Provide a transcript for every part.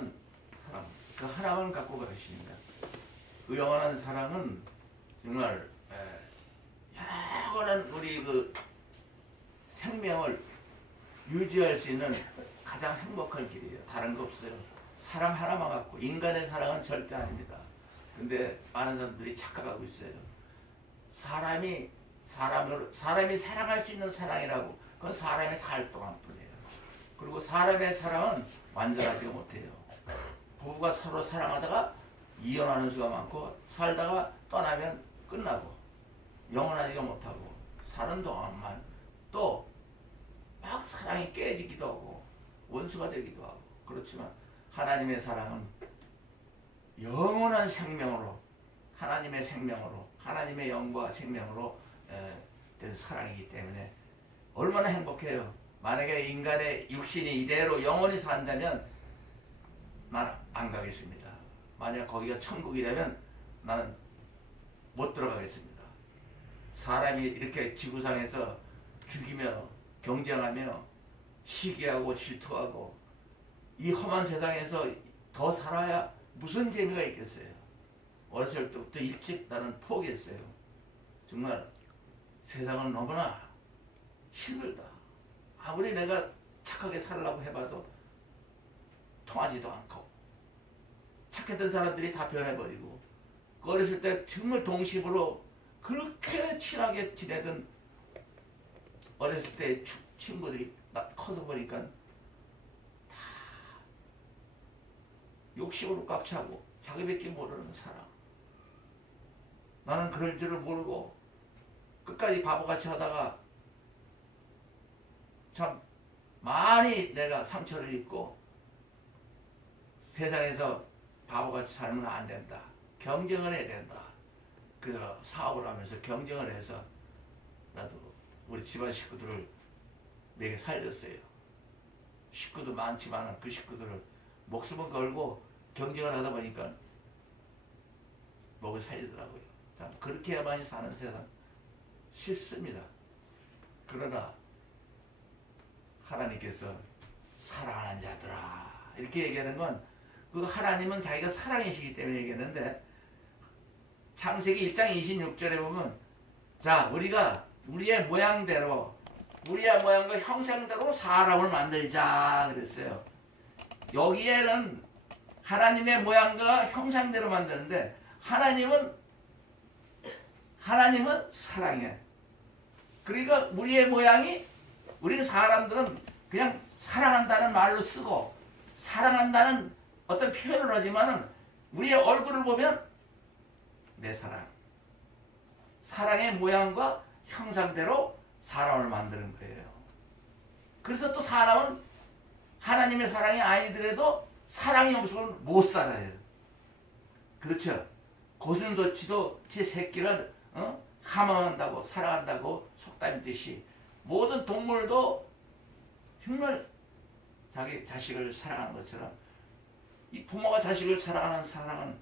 영원한 사랑, 그 하나만 갖고 가십니다. 그 영원한 사랑은 정말 영원한 우리 그 생명을 유지할 수 있는 가장 행복한 길이에요. 다른 거 없어요. 사랑 하나만 갖고. 인간의 사랑은 절대 아닙니다. 근데 많은 사람들이 착각하고 있어요. 사람이 사랑할 수 있는 사랑이라고, 그건 사람이 살 동안 뿐이에요. 그리고 사람의 사랑은 완전하지가 못해요. 부부가 서로 사랑하다가 이혼하는 수가 많고, 살다가 떠나면 끝나고 영원하지가 못하고, 사는 동안만 또 막 사랑이 깨지기도 하고 원수가 되기도 하고. 그렇지만 하나님의 사랑은 영원한 생명으로, 하나님의 생명으로, 하나님의 영과 생명으로 된 사랑이기 때문에 얼마나 행복해요. 만약에 인간의 육신이 이대로 영원히 산다면 나는 안 가겠습니다. 만약 거기가 천국이라면 나는 못 들어가겠습니다. 사람이 이렇게 지구상에서 죽이며 경쟁하며 시기하고 질투하고 이 험한 세상에서 더 살아야 무슨 재미가 있겠어요. 어렸을 때부터 일찍 나는 포기했어요. 정말 세상은 너무나 힘들다. 아무리 내가 착하게 살려고 해봐도 통하지도 않고, 착했던 사람들이 다 변해버리고, 어렸을 때 정말 동심으로 그렇게 친하게 지내던 어렸을 때 친구들이 커서 보니까 다 욕심으로 꽉 차고 자기밖에 모르는 사람. 나는 그럴 줄을 모르고 끝까지 바보같이 하다가 참 많이 내가 상처를 입고, 세상에서 바보같이 살면 안 된다. 경쟁을 해야 된다. 그래서 사업을 하면서 경쟁을 해서 나도 우리 집안 식구들을 내게 살렸어요. 식구도 많지만 그 식구들을 목숨을 걸고 경쟁을 하다 보니까 먹여 살리더라고요. 참 그렇게 해야만이 사는 세상 싫습니다. 그러나 하나님께서 사랑하는 자들아 이렇게 얘기하는 건, 그 하나님은 자기가 사랑이시기 때문에 얘기했는데, 창세기 1장 26절에 보면, 자 우리가 우리의 모양대로, 우리의 모양과 형상대로 사람을 만들자 그랬어요. 여기에는 하나님의 모양과 형상대로 만드는데, 하나님은 사랑이에요. 그러니까 우리의 모양이, 우리는 사람들은 그냥 사랑한다는 말로 쓰고 사랑한다는 어떤 표현을 하지만은 우리의 얼굴을 보면 내 사랑, 사랑의 모양과 형상대로 사람을 만드는 거예요. 그래서 또 사람은 하나님의 사랑이 아니더라도 사랑이 없으면 못 살아요. 그렇죠? 고슴도치도 제 새끼를 함함한다고, 사랑한다고 속담이듯이, 모든 동물도 정말 자기 자식을 사랑하는 것처럼 이 부모가 자식을 사랑하는 사랑은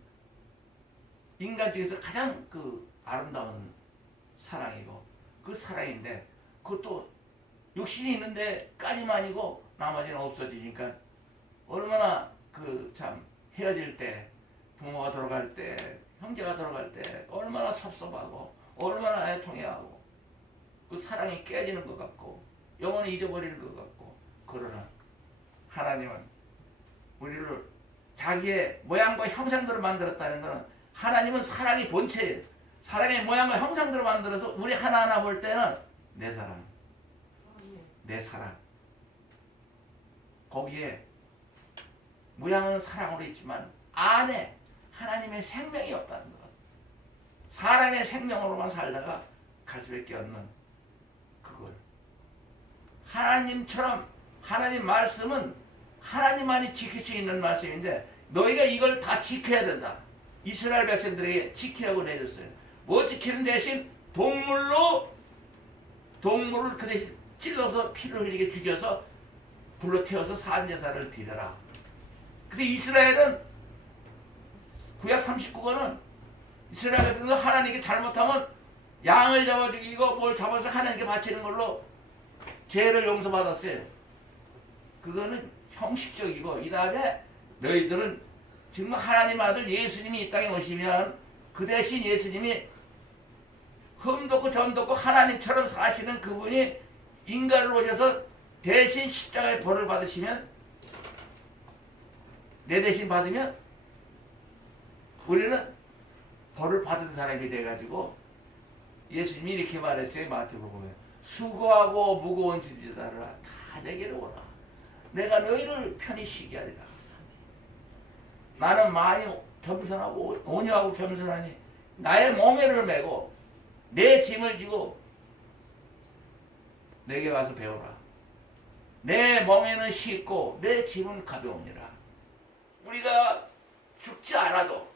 인간 중에서 가장 그 아름다운 사랑이고, 그 사랑인데, 그것도 육신이 있는데까지만 아니고 나머지는 없어지니까 얼마나 그 참 헤어질 때, 부모가 돌아갈 때, 형제가 돌아갈 때 얼마나 섭섭하고 얼마나 애통해하고, 그 사랑이 깨지는 것 같고 영원히 잊어버리는 것 같고. 그러나 하나님은 우리를 자기의 모양과 형상대로 만들었다는 것은, 하나님은 사랑의 본체예요. 사랑의 모양과 형상대로 만들어서 우리 하나하나 볼 때는 내 사랑, 내 사랑. 거기에 모양은 사랑으로 있지만 안에 하나님의 생명이 없다는 것. 사람의 생명으로만 살다가 갈 수밖에 없는 그걸, 하나님처럼, 하나님 말씀은 하나님만이 지킬 수 있는 말씀인데 너희가 이걸 다 지켜야 된다. 이스라엘 백성들에게 지키라고 내렸어요. 뭐 지키는 대신 동물을 그 대신 찔러서 피를 흘리게 죽여서 불로 태워서 산제사를 드려라. 그래서 이스라엘은 구약 39권은 이스라엘 백성들 하나님께 잘못하면 양을 잡아 죽이고 뭘 잡아서 하나님께 바치는 걸로 죄를 용서받았어요. 그거는 형식적이고, 이 다음에 너희들은 정말 하나님 아들 예수님이 이 땅에 오시면 그 대신 예수님이 흠도 없고 점도 없고 하나님처럼 사시는 그분이 인간으로 오셔서 대신 십자가의 벌을 받으시면, 내 대신 받으면 우리는 벌을 받은 사람이 돼가지고, 예수님이 이렇게 말했어요. 마태복음에 수고하고 무거운 짐지다라 다 내게로 오라. 내가 너희를 편히 쉬게 하리라. 나는 많이 겸손하고 온유하고 겸손하니 나의 멍에를 메고 내 짐을 지고 내게 와서 배우라. 내 멍에는 쉽고 내 짐은 가벼우니라. 우리가 죽지 않아도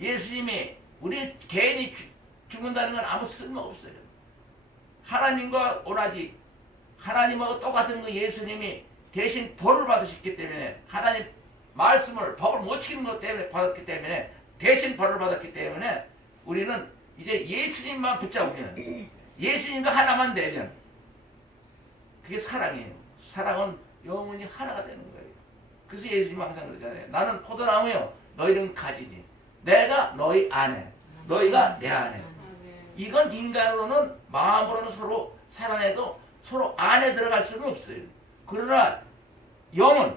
예수님이 우리 개인이 죽는다는 건 아무 쓸모 없어요. 하나님과 오나지, 하나님하고 똑같은 그 예수님이 대신 벌을 받으셨기 때문에, 하나님 말씀을 법을 못 지키는 것 때문에 받았기 때문에, 대신 벌을 받았기 때문에 우리는 이제 예수님만 붙잡으면, 예수님과 하나만 되면 그게 사랑이에요. 사랑은 영원히 하나가 되는 거예요. 그래서 예수님 항상 그러잖아요. 나는 포도나무요 너희는 가지니 내가 너희 안에 너희가 내 안에. 이건 인간으로는 마음으로는 서로 사랑해도 서로 안에 들어갈 수는 없어요. 그러나 영은,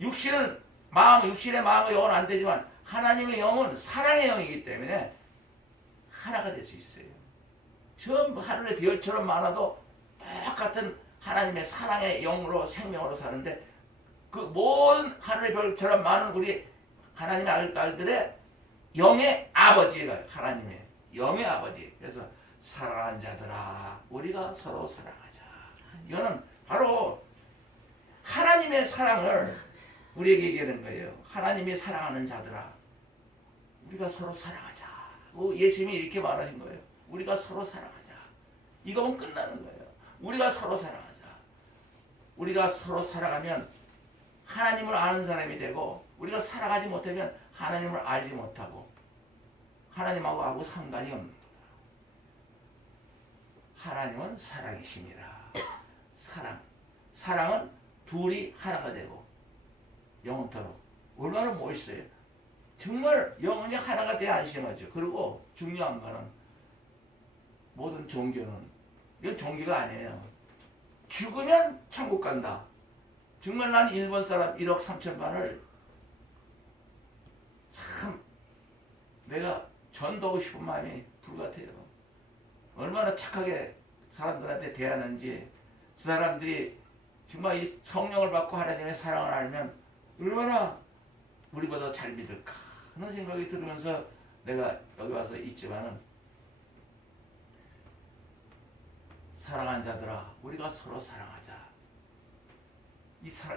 육신은 마음, 육신의 마음과 영은 안 되지만 하나님의 영은 사랑의 영이기 때문에 하나가 될 수 있어요. 전부 하늘의 별처럼 많아도 똑같은 하나님의 사랑의 영으로 생명으로 사는데, 그 모든 하늘의 별처럼 많은 우리 하나님의 아들, 딸들의 영의 아버지가 하나님의 영의 아버지. 그래서 사랑하는 자들아 우리가 서로 사랑하자. 이거는 바로 하나님의 사랑을 우리에게 얘기하는 거예요. 하나님이 사랑하는 자들아 우리가 서로 사랑하자. 예수님이 이렇게 말하신 거예요. 우리가 서로 사랑하자. 이거면 끝나는 거예요. 우리가 서로 사랑하자. 우리가 서로 사랑하면 하나님을 아는 사람이 되고, 우리가 사랑하지 못하면 하나님을 알지 못하고 하나님하고 아무 상관이 없는 거다. 하나님은 사랑이심이라. 사랑은 둘이 하나가 되고 영원토록. 얼마나 멋있어요. 정말 영원히 하나가 돼야 안심하죠. 그리고 중요한 거는 모든 종교는, 이건 종교가 아니에요. 죽으면 천국 간다. 정말 난 일본 사람 1억 3천만을 참 내가 전도하고 싶은 마음이 불같아요. 얼마나 착하게 사람들한테 대하는지, 그 사람들이 정말 이 성령을 받고 하나님의 사랑을 알면 얼마나 우리보다 잘 믿을까 하는 생각이 들으면서 내가 여기 와서 있지만은, 사랑한 자들아 우리가 서로 사랑하자.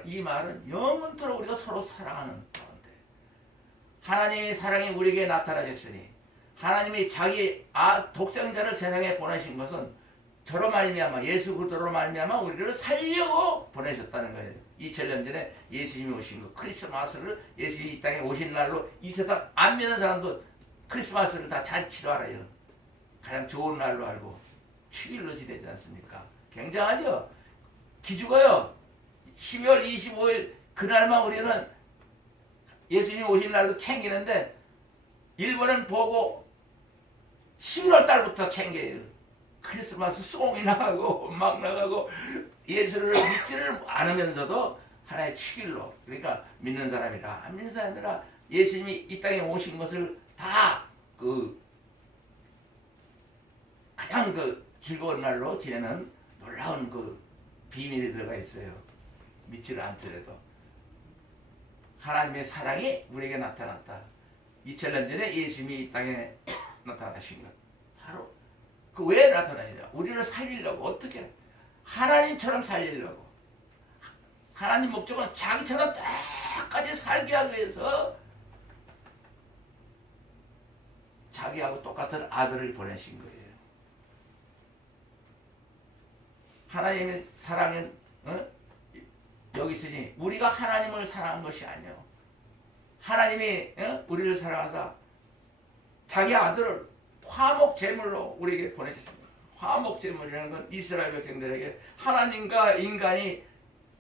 이 말은 영원토록 우리가 서로 사랑하는 가운데, 하나님의 사랑이 우리에게 나타나셨으니, 하나님이 자기 독생자를 세상에 보내신 것은 저로 말미암아, 예수 그리스도로 말미암아 우리를 살려고 보내셨다는 거예요. 2000년 전에 예수님이 오신 거, 크리스마스를 예수님이 이 땅에 오신 날로 이 세상 안 믿는 사람도 크리스마스를 다 잔치로 알아요. 가장 좋은 날로 알고 축일로 지내지 않습니까? 굉장하죠? 기죽어요. 12월 25일 그날만 우리는 예수님이 오신 날로 챙기는데, 일본은 보고 11월 달부터 챙겨요. 크리스마스 송이 나가고 막 나가고 예수를 믿지를 않으면서도 하나의 축일로, 그러니까 믿는 사람이라 안 믿는 사람이라 예수님이 이 땅에 오신 것을 다 가장 즐거운 날로 지내는 놀라운 비밀이 들어가 있어요. 믿지를 않더라도 하나님의 사랑이 우리에게 나타났다. 2000년 전에 예수님이 이 땅에 나타나신 것, 바로 왜 나타나냐? 우리를 살리려고. 어떻게? 하나님처럼 살리려고. 하나님 목적은 자기처럼 똑같이 살게 하기 위해서 자기하고 똑같은 아들을 보내신 거예요. 하나님의 사랑은 여기 있으니 우리가 하나님을 사랑한 것이 아니요, 하나님이 우리를 사랑하사 자기 아들을 화목 제물로 우리에게 보내셨습니다. 화목 제물이라는 건 이스라엘 백성들에게 하나님과 인간이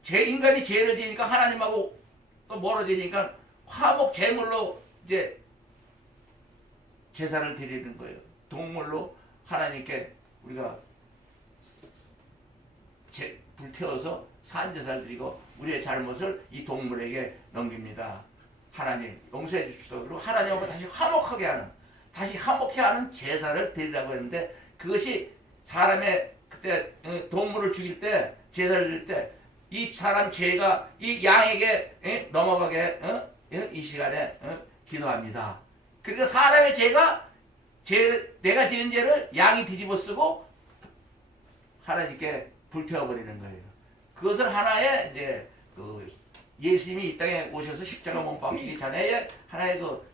죄를 지으니까 하나님하고 또 멀어지니까 화목 제물로 이제 제사를 드리는 거예요. 동물로 하나님께 우리가 불태워서 산제사를 드리고 우리의 잘못을 이 동물에게 넘깁니다. 하나님 용서해 주십시오. 그리고 하나님하고 다시 화목하게 하는, 다시 화목해 하는 제사를 드리라고 했는데, 그것이 사람의 그때 동물을 죽일 때, 제사를 드릴 때 이 사람 죄가 이 양에게 넘어가게 이 시간에 기도합니다. 그러니까 사람의 죄가 내가 지은 죄를 양이 뒤집어 쓰고 하나님께 불태워버리는 거예요. 그것을 하나의 이제 그 예수님이 이 땅에 오셔서 십자가 못 박히기 전에 하나의 그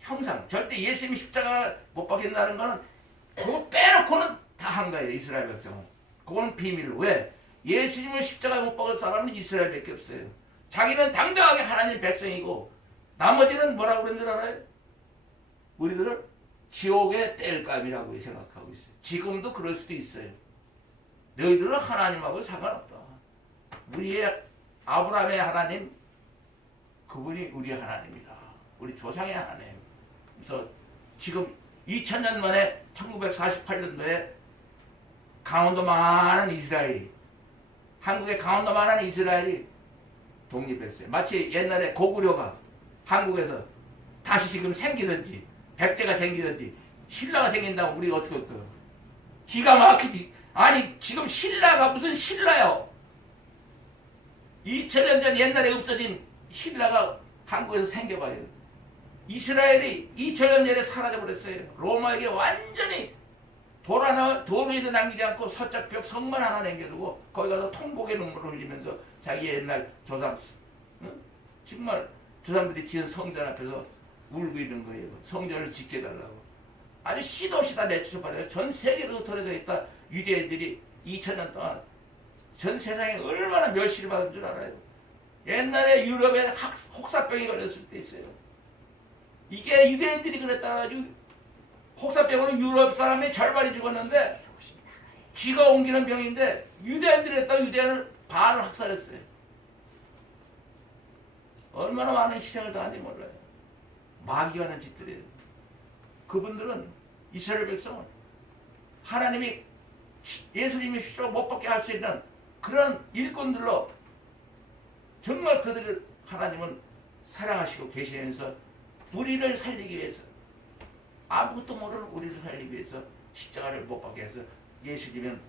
형상, 절대 예수님이 십자가 못 박힌다는 거는 그거 빼놓고는 다 한 거예요. 이스라엘 백성은. 그건 비밀로. 왜? 예수님을 십자가에 못 박을 사람은 이스라엘밖에 없어요. 자기는 당당하게 하나님 백성이고 나머지는 뭐라고 그런 줄 알아요? 우리들은 지옥의 땔감이라고 생각하고 있어요. 지금도 그럴 수도 있어요. 너희들은 하나님하고 상관없다. 우리의 아브라함의 하나님, 그분이 우리의 하나님이다. 우리 조상의 하나님. 그래서 지금 2000년 만에 1948년도에 강원도만한 이스라엘이, 한국의 강원도만한 이스라엘이 독립했어요. 마치 옛날에 고구려가 한국에서 다시 지금 생기든지 백제가 생기든지 신라가 생긴다면 우리가 어떻게 할까요? 기가 막히지. 아니 지금 신라가 무슨 신라요? 2000년 전 옛날에 없어진 신라가 한국에서 생겨봐요. 이스라엘이 2000년 전에 사라져버렸어요. 로마에게 완전히 도루에도 남기지 않고 서쪽벽 성만 하나 남겨두고 거기 가서 통곡의 눈물을 흘리면서 자기 옛날 조상, 정말 조상들이 지은 성전 앞에서 울고 있는 거예요. 성전을 지켜달라고. 아주 시도 없이 다 내쫓아버려요. 전 세계로 흩어져 있다. 유대인들이 2000년 동안 전 세상에 얼마나 멸시를 받은 줄 알아요. 옛날에 유럽에 혹사병이 걸렸을 때 있어요. 이게 유대인들이 그랬다 가지고 혹사병으로 유럽 사람의 절반이 죽었는데 쥐가 옮기는 병인데 유대인들이 했다고 유대인을 반을 학살했어요. 얼마나 많은 희생을 당한지 몰라요. 마귀가 하는 짓들이에요. 그분들은 이스라엘 백성은 하나님이 예수님이 십자가 못 박게 할 수 있는 그런 일꾼들로 정말 그들을 하나님은 사랑하시고 계시면서 우리를 살리기 위해서, 아무것도 모르는 우리를 살리기 위해서 십자가를 못 박게 해서 예수님은,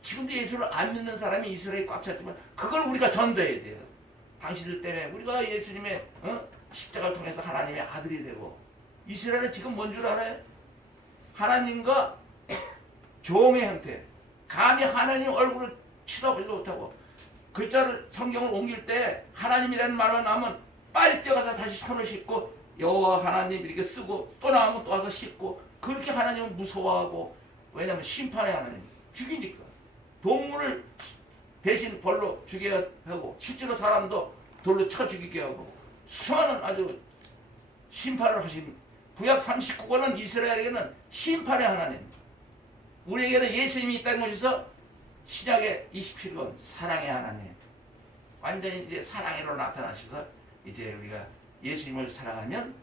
지금도 예수를 안 믿는 사람이 이스라엘에 꽉 찼지만 그걸 우리가 전도해야 돼요. 당신들 때문에 우리가 예수님의 십자가를 통해서 하나님의 아들이 되고, 이스라엘은 지금 뭔 줄 알아요? 하나님과 종의 형태, 감히 하나님 얼굴을 쳐다보지도 못하고, 글자를 성경을 옮길 때 하나님이라는 말만 나오면 빨리 뛰어가서 다시 손을 씻고 여호와 하나님 이렇게 쓰고, 또 나오면 또 와서 씻고, 그렇게 하나님은 무서워하고, 왜냐하면 심판의 하나님, 죽이니까. 동물을 대신 벌로 죽여야 하고 실제로 사람도 돌로 쳐 죽이게 하고 수많은 아주 심판을 하신 구약 39권은 이스라엘에게는 심판의 하나님, 우리에게는 예수님이 있다는 것에서 신약의 27권 사랑의 하나님, 완전히 이제 사랑으로 나타나셔서 이제 우리가 예수님을 사랑하면,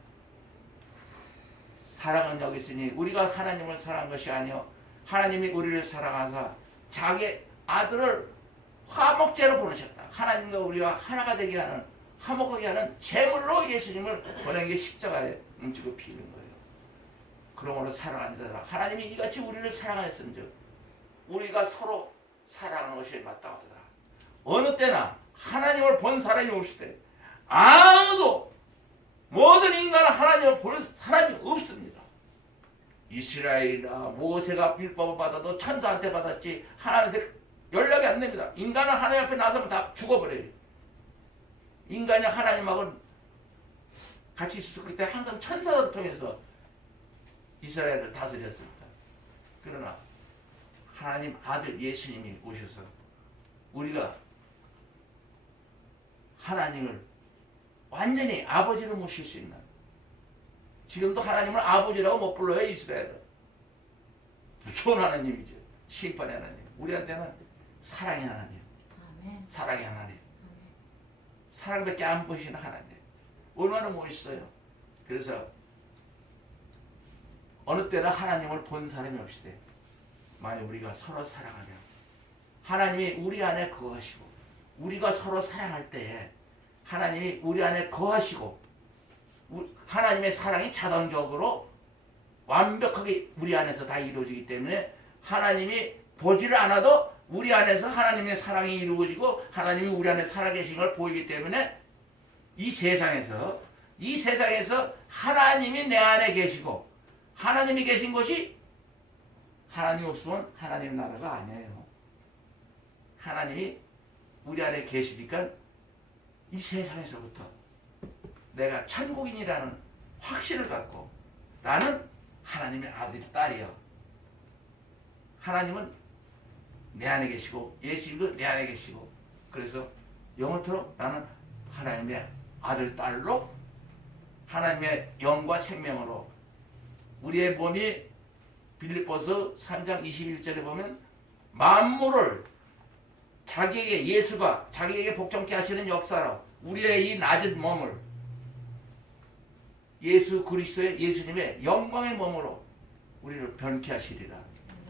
사랑은 여기 있으니 우리가 하나님을 사랑한 것이 아니요 하나님이 우리를 사랑하사 자기 아들을 화목제로 보내셨다. 하나님과 우리가 하나가 되게 하는, 화목하게 하는 제물로 예수님을 보낸 게 십자가에 뭉치고 피는 거예요. 그러므로 사랑하는 자들아, 하나님이 이같이 우리를 사랑하였은즉 우리가 서로 사랑하는 것이 마땅하다. 어느 때나 하나님을 본 사람이 없을 때 아무도, 모든 인간은 하나님을 볼 사람이 없습니다. 이스라엘이나 모세가 율법을 받아도 천사한테 받았지 하나님한테 연락이 안 됩니다. 인간은 하나님 앞에 나서면 다 죽어버려요. 인간이 하나님하고 같이 있었을 때 항상 천사를 통해서 이스라엘을 다스렸습니다. 그러나 하나님 아들 예수님이 오셔서 우리가 하나님을 완전히 아버지로 모실 수 있는, 지금도 하나님을 아버지라고 못 불러요. 이스라엘은 무서운 하나님이죠. 심판의 하나님. 우리한테는 사랑의 하나님, 사랑의 하나님, 사랑밖에 안 보시는 하나님. 얼마나 멋있어요. 그래서 어느 때나 하나님을 본 사람이 없으되 만약 우리가 서로 사랑하면 하나님이 우리 안에 거하시고 우리가 서로 사랑할 때에 하나님이 우리 안에 거하시고 하나님의 사랑이 자동적으로 완벽하게 우리 안에서 다 이루어지기 때문에 하나님이 보지를 않아도 우리 안에서 하나님의 사랑이 이루어지고 하나님이 우리 안에 살아계신 걸 보이기 때문에 이 세상에서 하나님이 내 안에 계시고 하나님이 계신 곳이 하나님 없으면 하나님 나라가 아니에요. 하나님이 우리 안에 계시니까 이 세상에서부터 내가 천국인이라는 확신을 갖고 나는 하나님의 아들, 딸이요. 하나님은 내 안에 계시고 예수님도 내 안에 계시고 그래서 영원토록 나는 하나님의 아들, 딸로 하나님의 영과 생명으로 우리의 몸이 빌립보서 3장 21절에 보면 만물을 자기에게 예수가 자기에게 복종케 하시는 역사로 우리의 이 낮은 몸을 예수 그리스도의 예수님의 영광의 몸으로 우리를 변케 하시리라.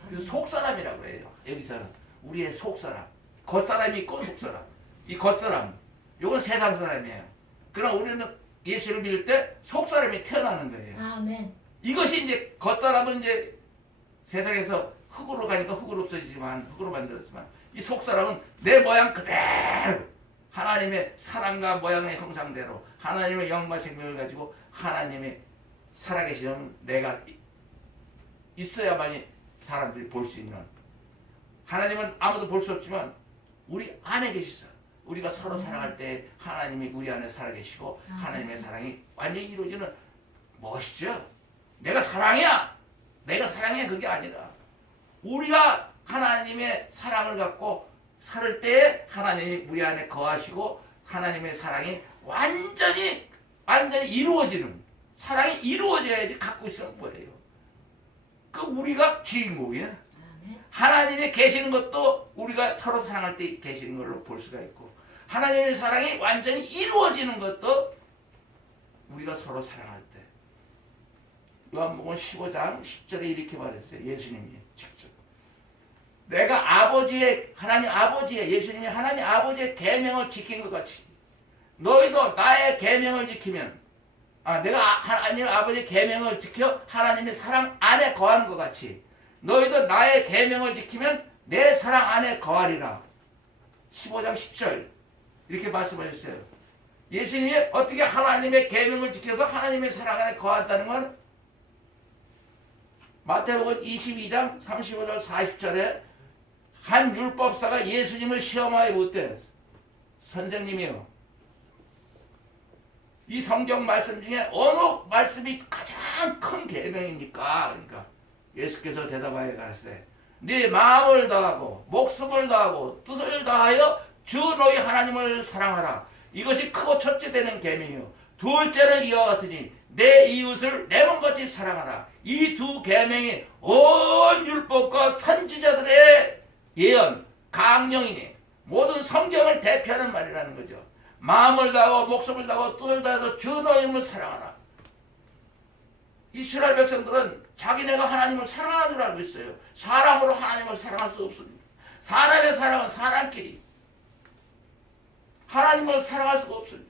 그래서 속사람이라고 해요. 여기서는 우리의 속사람, 겉사람이 있고 속사람. 이 겉사람, 이건 세상 사람이에요. 그러나 우리는 예수를 믿을 때 속사람이 태어나는 거예요. 아멘. 이것이 이제 겉사람은 이제 세상에서 흙으로 가니까 흙으로 없어지지만 흙으로 만들었지만 이 속사람은 내 모양 그대로 하나님의 사랑과 모양의 형상대로 하나님의 영과 생명을 가지고 하나님의 살아계시는 내가 있어야만이 사람들이 볼 수 있는 하나님은 아무도 볼 수 없지만 우리 안에 계시서 우리가 서로 사랑할 때 하나님이 우리 안에 살아계시고 하나님의 사랑이 완전히 이루어지는 멋이죠. 내가 사랑이야. 내가 사랑해 그게 아니라 우리가 하나님의 사랑을 갖고 살 때에 하나님이 우리 안에 거하시고 하나님의 사랑이 완전히 이루어지는 사랑이 이루어져야지 갖고 있으면 뭐예요? 그 우리가 주인공이야. 하나님이 계시는 것도 우리가 서로 사랑할 때 계시는 걸로 볼 수가 있고 하나님의 사랑이 완전히 이루어지는 것도 우리가 서로 사랑할 때 요한복음 15장 10절에 이렇게 말했어요. 예수님이 직접 내가 하나님 아버지의 예수님이 하나님 아버지의 계명을 지킨 것 같이 너희도 나의 계명을 지키면 내가 하나님 아버지의 계명을 지켜 하나님의 사랑 안에 거하는 것 같이 너희도 나의 계명을 지키면 내 사랑 안에 거하리라. 15장 10절 이렇게 말씀하셨어요. 예수님이 어떻게 하나님의 계명을 지켜서 하나님의 사랑 안에 거한다는 건 마태복음 22장 35절 40절에 한 율법사가 예수님을 시험하여 묻되 선생님이요 이 성경 말씀 중에 어느 말씀이 가장 큰 계명입니까? 그러니까 예수께서 대답하여 가라사대 네 마음을 다하고 목숨을 다하고 뜻을 다하여 주 너희 하나님을 사랑하라. 이것이 크고 첫째 되는 계명이요 둘째는 이와 같으니 내 이웃을 내 몸같이 사랑하라. 이 두 계명이 온 율법과 선지자들의 예언, 강령이니 모든 성경을 대표하는 말이라는 거죠. 마음을 다하고 목숨을 다하고 뜻을 다해서 주 너희 하나님을 사랑하라. 이스라엘 백성들은 자기네가 하나님을 사랑하는 줄 알고 있어요. 사람으로 하나님을 사랑할 수 없습니다. 사람의 사랑은 사람끼리 하나님을 사랑할 수가 없습니다.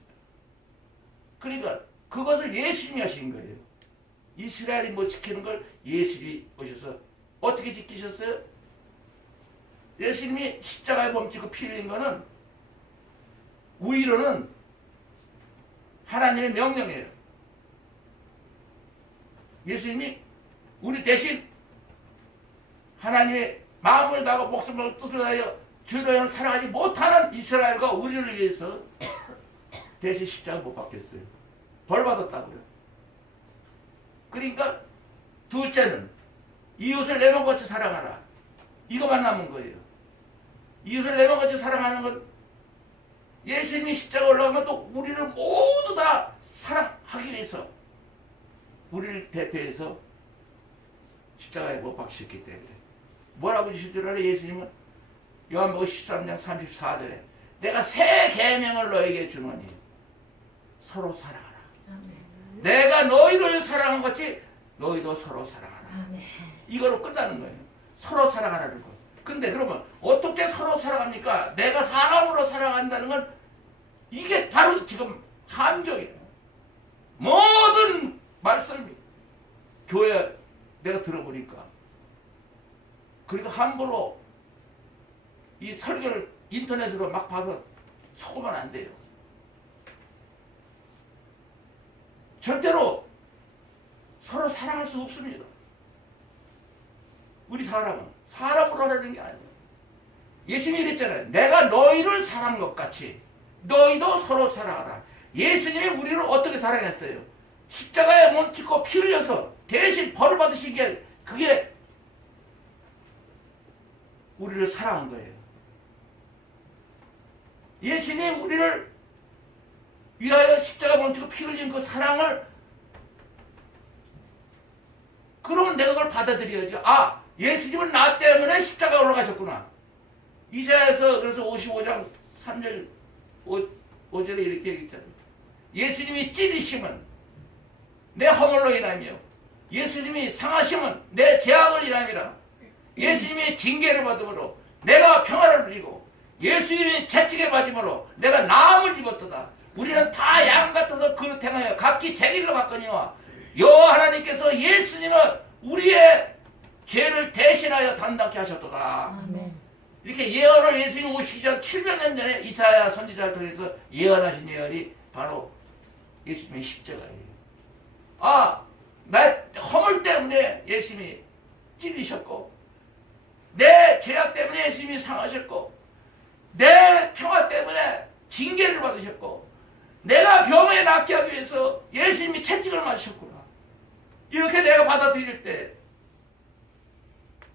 그러니까 그것을 예수님이 하신 거예요. 이스라엘이 뭐 지키는 걸 예수님이 오셔서 어떻게 지키셨어요? 예수님이 십자가에 몸지고 피 흘린 거는 우위로는 하나님의 명령이에요. 예수님이 우리 대신 하나님의 마음을 다하고 목숨을 뜻을 다하여 주를 사랑하지 못하는 이스라엘과 우리를 위해서 대신 십자가 못 박혔어요. 벌 받았다고요. 그러니까 둘째는 이웃을 내 몸같이 사랑하라. 이거만 남은 거예요. 이웃을 내 몸같이 사랑하는 건 예수님이 십자가 올라가면 또 우리를 모두 다 사랑하기 위해서 우리를 대표해서 십자가에 못 박히셨기 때문에 뭐라고 주실 줄 알아요? 예수님은 요한복음 13장 34절에 내가 새 계명을 너에게 주노니 서로 사랑하라. 내가 너희를 사랑한 것 같이 너희도 서로 사랑하라. 이거로 끝나는 거예요. 서로 사랑하라는 거. 근데 그러면 어떻게 서로 사랑합니까? 내가 사람으로 사랑한다는 건 이게 바로 지금 함정이에요. 모든 말씀이 교회 내가 들어보니까 그러니까 함부로 이 설교를 인터넷으로 막 봐서 속으면 안 돼요. 절대로 서로 사랑할 수 없습니다. 우리 사람은 사람으로 하라는 게 아니에요. 예수님이 이랬잖아요. 내가 너희를 사랑한 것 같이 너희도 서로 사랑하라. 예수님이 우리를 어떻게 사랑했어요? 십자가에 몸짓고 피 흘려서 대신 벌을 받으신 게 그게 우리를 사랑한 거예요. 예수님이 우리를 위하여 십자가에 몸짓고 피 흘린 그 사랑을 그러면 내가 그걸 받아들여야죠. 아, 예수님은 나 때문에 십자가에 올라가셨구나. 이사야서 그래서 55장 3절 5절에 이렇게 얘기했잖아요. 예수님이 찔리심은 내 허물로 인하며 예수님이 상하심은 내 죄악을 인함이라. 예수님이 징계를 받음으로 내가 평화를 누리고 예수님이 채찍에 맞음으로 내가 나음을 입었도다. 우리는 다 양 같아서 그릇 행하여 각기 제 길로 갔거니와 여호와 하나님께서 예수님은 우리의 죄를 대신하여 담당케 하셨도다. 아멘. 이렇게 예언을 예수님 오시기 전 700년 전에 이사야 선지자를 통해서 예언하신 예언이 바로 예수님의 십자가예요. 아, 내 허물 때문에 예수님이 찔리셨고 내 죄악 때문에 예수님이 상하셨고 내 평화 때문에 징계를 받으셨고 내가 병에 낫게 하기 위해서 예수님이 채찍을 맞으셨구나. 이렇게 내가 받아들일 때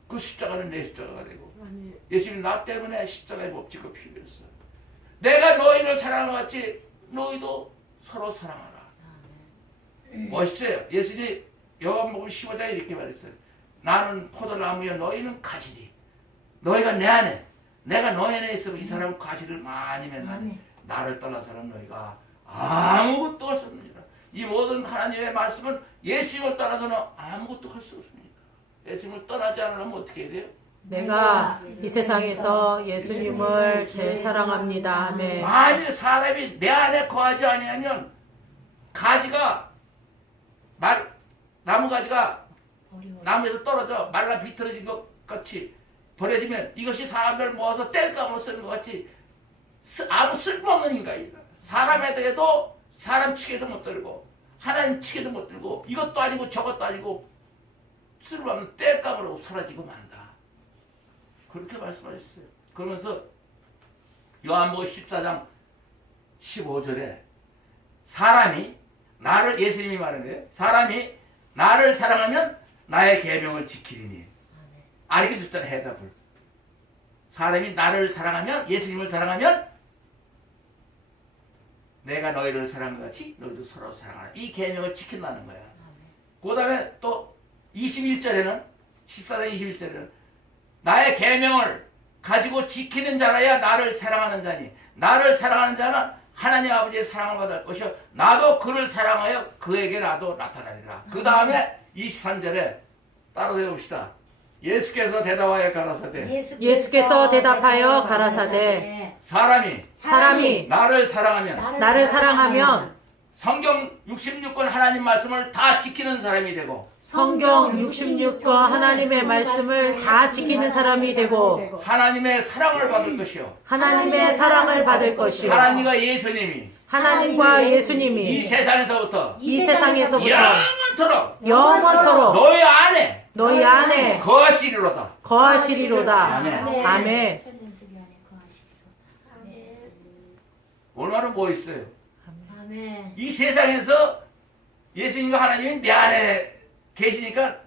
그 십자가는 내 십자가가 되고 예수님이 나 때문에 십자가에 못 찍고 피 흘렸어. 내가 너희를 사랑한 것 같이 너희도 서로 사랑하라. 멋있어요. 예수님이 요한복음 15장에 이렇게 말했어요. 나는 포도나무여 너희는 가지리. 너희가 내 안에 내가 너희 안에 있으면 이 사람은 가지를 많이 맺나니 나를 떠나서는 너희가 아무것도 할 수 없느니라. 이 모든 하나님의 말씀은 예수님을 떠나서는 아무것도 할 수 없습니다. 예수님을 떠나지 않으면 어떻게 해야 돼요? 내가 이 세상에서 예수님을 제일 사랑합니다. 아멘. 만일 사람이 내 안에 거하지 아니하면 가지가 나무 가지가 나무에서 떨어져 말라 비틀어진 것 같이 버려지면 이것이 사람을 모아서 뗄감으로 쓰는 것 같이 아무 쓸모없는 인간이다. 사람에게도 사람 치게도 못 들고 하나님 치게도 못 들고 이것도 아니고 저것도 아니고 쓸모없는 뗄감으로 사라지고 만다. 그렇게 말씀하셨어요. 그러면서 요한복음 14장 15절에 사람이 나를 예수님이 말한 거예요. 사람이 나를 사랑하면 나의 계명을 지키리니. 알게 줬잖아요. 해답을. 사람이 나를 사랑하면 예수님을 사랑하면 내가 너희를 사랑한 것 같이 너희도 서로 사랑하라. 이 계명을 지킨다는 거야. 그 다음에 또 21절에는 14장 21절에는 나의 계명을 가지고 지키는 자라야 나를 사랑하는 자니 나를 사랑하는 자는 하나님 아버지의 사랑을 받을 것이요 나도 그를 사랑하여 그에게 나도 나타나리라. 그 다음에 23절에 따로 외웁시다. 예수께서 대답하여 가라사대 예수께서 대답하여 가라사대 사람이 나를 사랑하면 성경 66권 하나님 말씀을 다 지키는 사람이 되고 성경 66권 하나님의 말씀을 다 지키는 사람이 되고 하나님의 사랑을 받을 것이요 하나님의 사랑을 받을 것이요 하나님과 예수님이 이 세상에서부터 영원토록 너희 안에 거하시리로다. 아멘. 아멘. 얼마나 멋있어요. 이 세상에서 예수님과 하나님이 내 안에 계시니까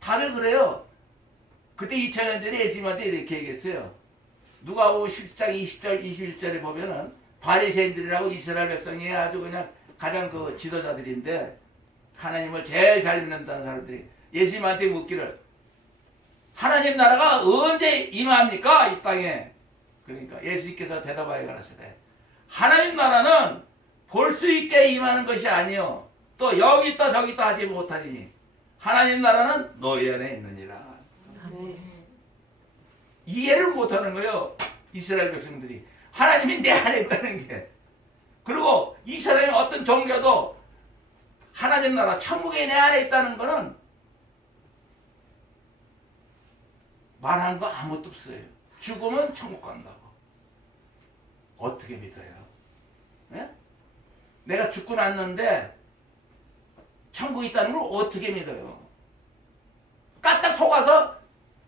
다들 그래요. 그때 2000년 전에 예수님한테 이렇게 얘기했어요. 누가복음 10장 20절 21절에 보면은 바리새인들이라고 이스라엘 백성이 아주 그냥 가장 그 지도자들인데 하나님을 제일 잘 믿는다는 사람들이 예수님한테 묻기를 하나님 나라가 언제 임합니까? 이 땅에. 그러니까 예수님께서 대답하여 가라사대 하나님 나라는 볼 수 있게 임하는 것이 아니요 또 여기 있다 저기 있다 하지 못하리니 하나님 나라는 너희 안에 있느니라. 이해를 못하는 거예요. 이스라엘 백성들이 하나님이 내 안에 있다는 게. 그리고 이 사람이 어떤 종교도 하나님 나라 천국이 내 안에 있다는 거는 말하는 거 아무것도 없어요. 죽으면 천국 간다고. 어떻게 믿어요? 예? 내가 죽고 났는데 천국이 있다는 걸 어떻게 믿어요? 까딱 속아서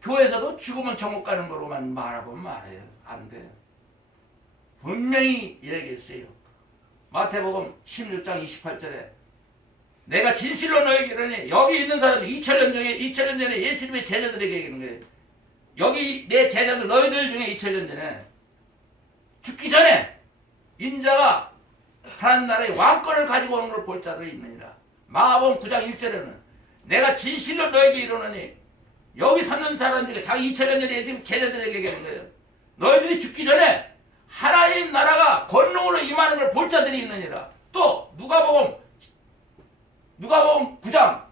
교회에서도 죽으면 천국 가는 거로만 말하고 말해요. 안 돼요. 분명히 얘기했어요. 마태복음 16장 28절에 내가 진실로 너에게 이르니 여기 있는 사람이 2000년 전에 예수님의 제자들에게 얘기하는 거예요. 여기 내 제자들 너희들 중에 2000년 전에 죽기 전에 인자가 하나님 나라의 왕권을 가지고 오는 걸 볼 자들이 있느니라. 마가복음 9장 1절에는 내가 진실로 너에게 이르노니 여기 섰는 사람 중에 자기 2000년 전에 예수님 제자들에게 얘기하는 거예요. 너희들이 죽기 전에 하나님 나라가 권능으로 임하는 걸 볼 자들이 있느니라. 또 누가복음 9장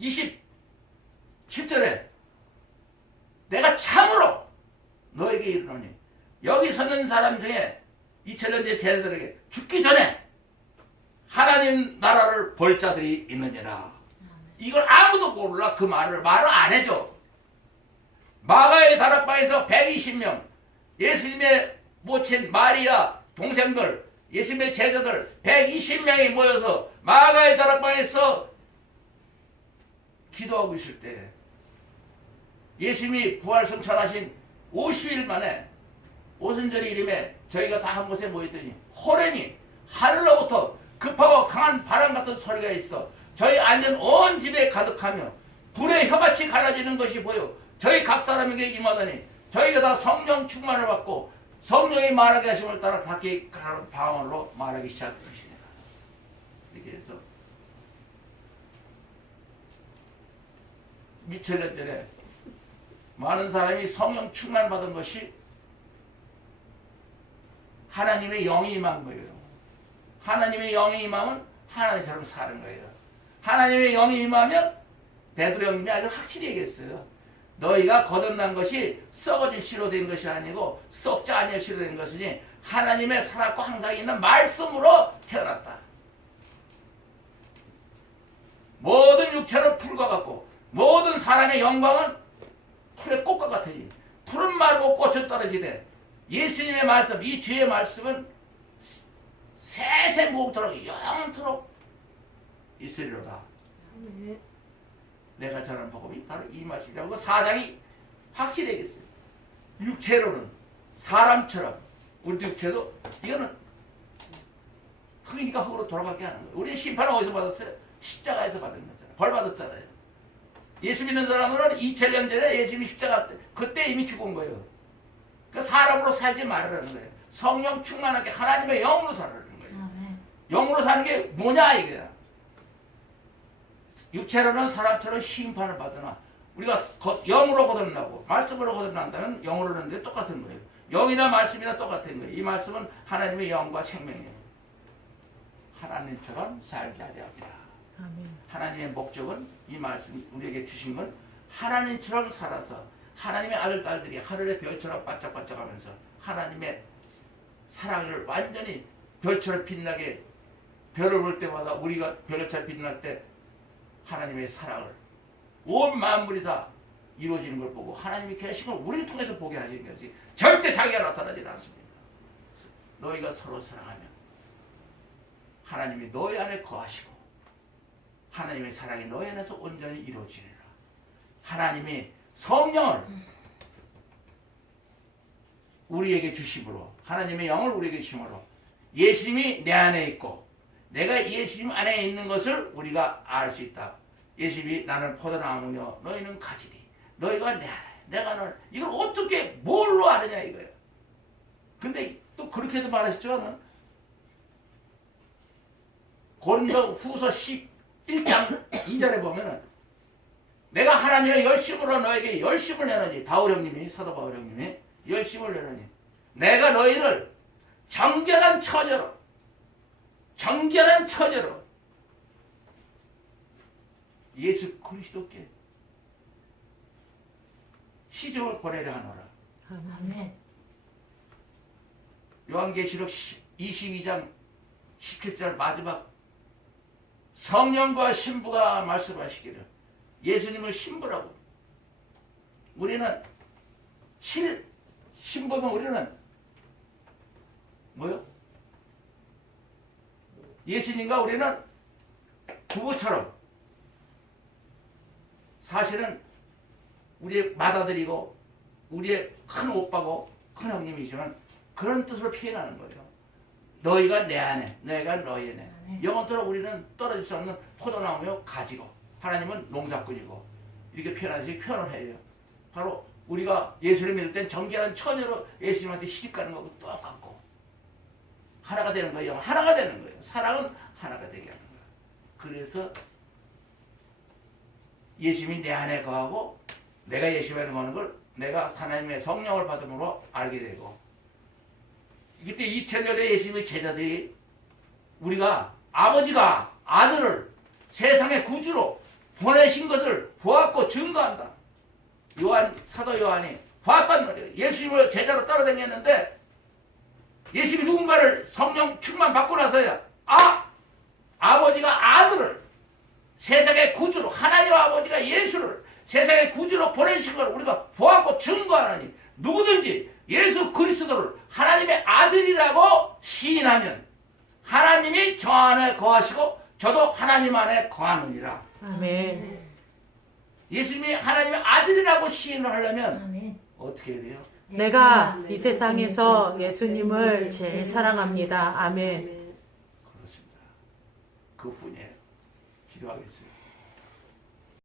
27절에 내가 참으로 너에게 이르노니 여기 서는 사람 중에 2000년 전 제자들에게 죽기 전에 하나님 나라를 볼 자들이 있느니라. 이걸 아무도 몰라. 그 말을 안 해줘. 마가의 다락방에서 120명 예수님의 모친 마리아 동생들 예수님의 제자들 120명이 모여서 마가의 다락방에서 기도하고 있을 때 예수님이 부활승천하신 50일 만에 오순절 이름에 저희가 다 한 곳에 모였더니 호련히 하늘로부터 급하고 강한 바람 같은 소리가 있어 저희 앉은 온 집에 가득하며 불의 혀같이 갈라지는 것이 보여 저희 각 사람에게 임하더니 저희가 다 성령 충만을 받고 성령이 말하게 하심을 따라 각기 다른 방언으로 말하기 시작하시니라. 이렇게 해서 2000년 전에 많은 사람이 성령 충만 받은 것이 하나님의 영이 임한 거예요. 하나님의 영이 임하면 하나님처럼 사는 거예요. 하나님의 영이 임하면 베드로 형님이 아주 확실히 얘기했어요. 너희가 거듭난 것이 썩어진 씨로 된 것이 아니고 썩지 아니할 씨로 된 것이니 하나님의 살았고 항상 있는 말씀으로 태어났다. 모든 육체는 풀과 같고 모든 사람의 영광은 풀의 꽃과 같으니 풀은 마르고 꽃은 떨어지되 예수님의 말씀, 이 주의 말씀은 세세무토록 영원토록 있으리로다. 내가 전한 복음이 바로 이 말씀이라고 사장이 확실히 얘기했어요. 육체로는 사람처럼 우리 육체도 이거는 흑이니까 흑으로 돌아가게 하는 거예요. 우리는 심판을 어디서 받았어요? 십자가에서 받은 거잖아요. 벌 받았잖아요. 예수 믿는 사람들은 2000년 전에 예수님이 십자가 때 그때 이미 죽은 거예요. 그 사람으로 살지 말으라는 거예요. 성령 충만하게 하나님의 영으로 살라는 거예요. 영으로 사는 게 뭐냐 이거야. 육체로는 사람처럼 심판을 받으나 우리가 영으로 거듭나고 말씀으로 거듭난다면 영으로 하는데 똑같은 거예요. 영이나 말씀이나 똑같은 거예요. 이 말씀은 하나님의 영과 생명이에요. 하나님처럼 살게 하려 합니다. 하나님의 목적은 이 말씀 우리에게 주신 건 하나님처럼 살아서 하나님의 아들 딸들이 하늘의 별처럼 반짝반짝하면서 하나님의 사랑을 완전히 별처럼 빛나게 별을 볼 때마다 우리가 별처럼 빛날 때 하나님의 사랑을 온 만물이 다 이루어지는 걸 보고 하나님이 계신 걸 우리를 통해서 보게 하시는 것이 절대 자기가 나타나지 않습니다. 너희가 서로 사랑하면 하나님이 너희 안에 거하시고 하나님의 사랑이 너희 안에서 온전히 이루어지리라. 하나님이 성령을 우리에게 주심으로 하나님의 영을 우리에게 주심으로 예수님이 내 안에 있고 내가 예수님 안에 있는 것을 우리가 알 수 있다. 예수님이 나는 포도나무며 너희는 가지리. 너희가 내 안에 내가 너를 이걸 어떻게 뭘로 아느냐 이거예요. 근데 또 그렇게도 말하시죠. 고린도 후서 11장 2절에 보면은 내가 하나님의 열심으로 너에게 열심을 내노니 바울 형님이 사도 바울 형님이 열심을 내노니 내가 너희를 정결한 처녀로 정결한 처녀로 예수 그리스도께 시종을 보내려 하노라. 아멘. 요한계시록 22장 17절 마지막 성령과 신부가 말씀하시기를 예수님을 신부라고. 우리는 신부면 우리는 뭐요? 예수님과 우리는 부부처럼 사실은 우리의 맏아들이고 우리의 큰 오빠고 큰 형님이지만 그런 뜻으로 표현하는 거예요. 너희가 내 안에, 내가 너희 안에. 영원토록 우리는 떨어질 수 없는 포도나무요 가지고 하나님은 농사꾼이고 이렇게 표현하듯이 표현을 해요. 바로 우리가 예수를 믿을 땐 정결한 처녀로 예수님한테 시집가는 거하고 똑같고 하나가 되는 거예요. 하나가 되는 거예요. 사랑은 하나가 되게 하는 거예요. 그래서 예수님이 내 안에 거하고 내가 예수 안에 거하는 걸 내가 하나님의 성령을 받음으로 알게 되고 이때 2000년에 예수님의 제자들이 우리가 아버지가 아들을 세상의 구주로 보내신 것을 보았고 증거한다. 사도 요한이 봤단 말이에요. 예수님을 제자로 따라다녔는데 예수님이 누군가를 성령 충만 받고 나서야 아버지가 아들을 세상의 구주로 하나님 아버지가 예수를 세상의 구주로 보내신 걸 우리가 보았고 증거하나니 누구든지 예수 그리스도를 하나님의 아들이라고 시인하면 하나님이 저 안에 거하시고 저도 하나님 안에 거하느니라. 아멘. 예수님이 하나님의 아들이라고 시인을 하려면 아멘. 어떻게 해야 돼요? 내가 이 세상에서 예수님을 제일 사랑합니다. 아멘. 그렇습니다. 그것뿐이에요. 기도하겠어요.